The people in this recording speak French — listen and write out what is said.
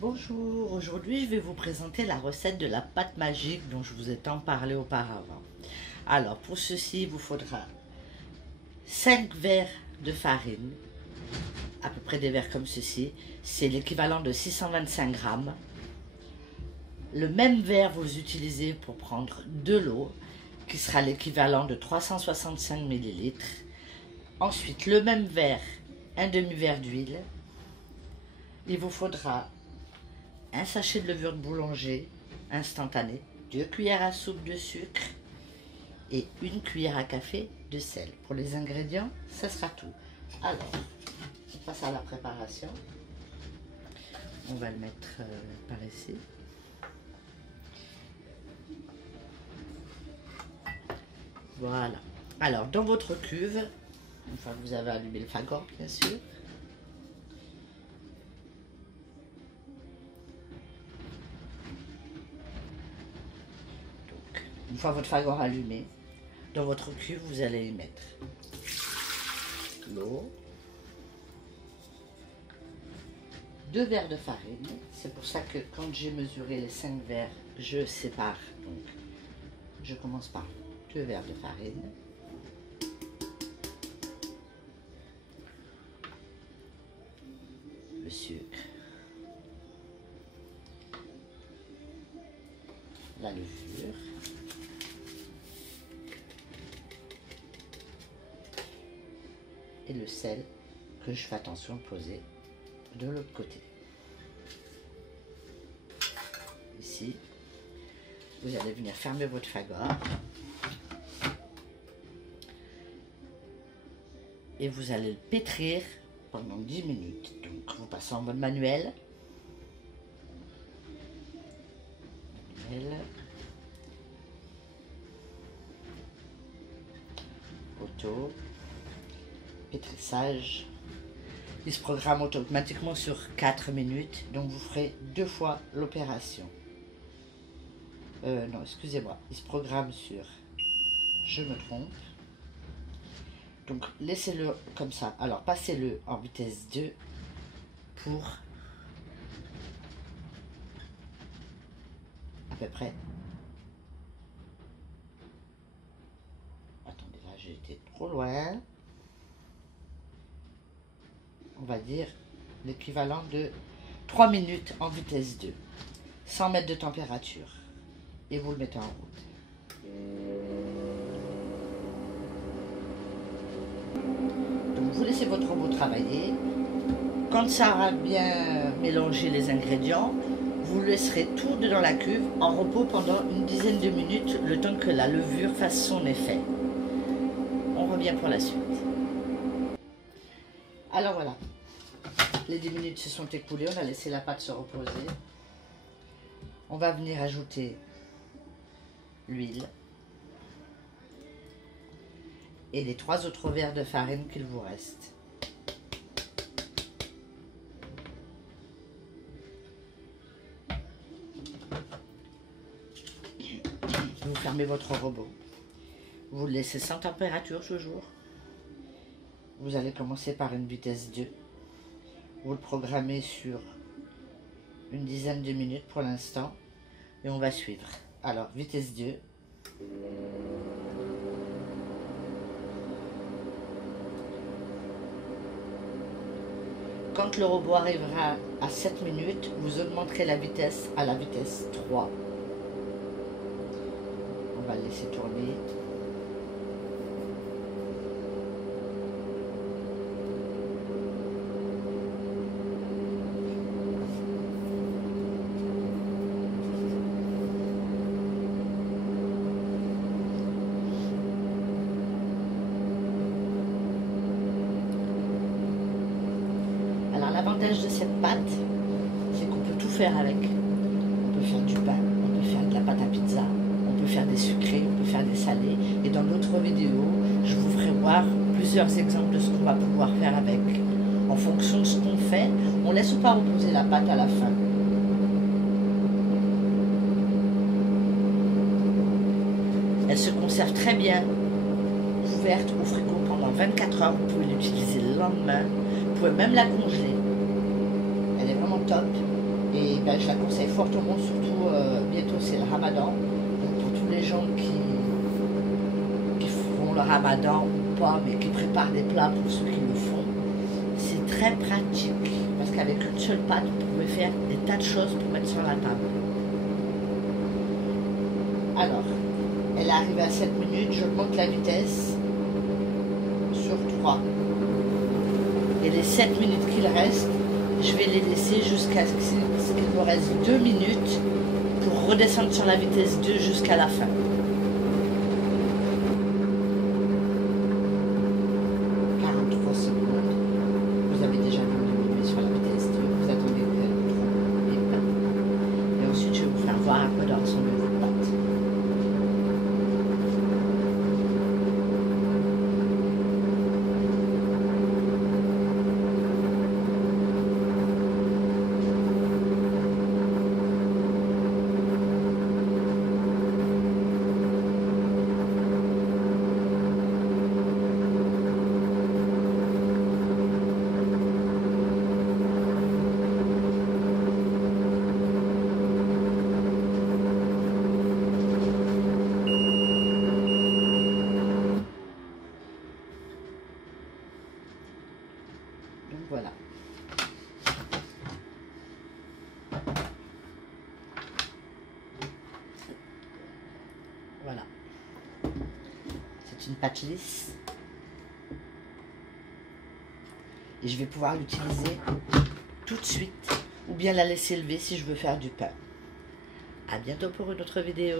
Bonjour, aujourd'hui je vais vous présenter la recette de la pâte magique dont je vous ai tant parlé auparavant. Alors pour ceci il vous faudra 5 verres de farine, à peu près des verres comme ceci, c'est l'équivalent de 625 grammes. Le même verre vous utilisez pour prendre de l'eau qui sera l'équivalent de 365 millilitres. Ensuite le même verre, un demi-verre d'huile. Il vous faudra un sachet de levure de boulanger instantanée, 2 cuillères à soupe de sucre et 1 cuillère à café de sel. Pour les ingrédients, ça sera tout. Alors, on passe à la préparation. On va le mettre par ici. Voilà. Alors, dans votre cuve, une fois que vous avez allumé le fagot, bien sûr, une fois votre fagot allumé, dans votre cuve, vous allez y mettre l'eau, 2 verres de farine. C'est pour ça que quand j'ai mesuré les 5 verres, je sépare. Donc, je commence par 2 verres de farine. Le sucre. La levure. Et le sel que je fais attention de poser de l'autre côté. Ici, vous allez venir fermer votre fagot et vous allez le pétrir pendant 10 minutes. Donc vous passez en mode manuel. Auto. Pétrissage. Il se programme automatiquement sur 4 minutes, donc vous ferez 2 fois l'opération. Non, excusez-moi, il se programme sur, je me trompe. Donc laissez-le comme ça. Alors passez-le en vitesse 2 pour à peu près. Attendez, là j'ai été trop loin. On va dire l'équivalent de 3 minutes en vitesse 2, 100 mètres de température, et vous le mettez en route. Donc vous laissez votre robot travailler. Quand ça aura bien mélangé les ingrédients, vous laisserez tout dans la cuve en repos pendant une dizaine de minutes, le temps que la levure fasse son effet. On revient pour la suite. Alors voilà, les 10 minutes se sont écoulées, on a laissé la pâte se reposer. On va venir ajouter l'huile et les 3 autres verres de farine qu'il vous reste. Vous fermez votre robot, vous le laissez sans température toujours. Vous allez commencer par une vitesse 2. Vous le programmez sur une dizaine de minutes pour l'instant. Et on va suivre. Alors, vitesse 2. Quand le robot arrivera à 7 minutes, vous augmenterez la vitesse à la vitesse 3. On va le laisser tourner. L'avantage de cette pâte, c'est qu'on peut tout faire avec. On peut faire du pain, on peut faire de la pâte à pizza, on peut faire des sucrés, on peut faire des salés. Et dans d'autres vidéos, je vous ferai voir plusieurs exemples de ce qu'on va pouvoir faire avec. En fonction de ce qu'on fait, on laisse ou pas reposer la pâte à la fin. Elle se conserve très bien, ouverte au frigo pendant 24 heures. Vous pouvez l'utiliser le lendemain. Vous pouvez même la congeler. Elle est vraiment top. Et ben, je la conseille fortement, surtout bientôt c'est le Ramadan. Donc pour tous les gens qui font le Ramadan ou pas, mais qui préparent des plats pour ceux qui le font, c'est très pratique. Parce qu'avec une seule pâte, vous pouvez faire des tas de choses pour mettre sur la table. Alors, elle est arrivée à 7 minutes, j'augmente la vitesse sur 3. Et les 7 minutes qu'il reste, je vais les laisser jusqu'à ce qu'il me reste 2 minutes pour redescendre sur la vitesse 2 jusqu'à la fin. Voir un peu dans son de pâte. Donc voilà. Voilà. C'est une pâte lisse. Et je vais pouvoir l'utiliser tout de suite ou bien la laisser lever si je veux faire du pain. À bientôt pour une autre vidéo.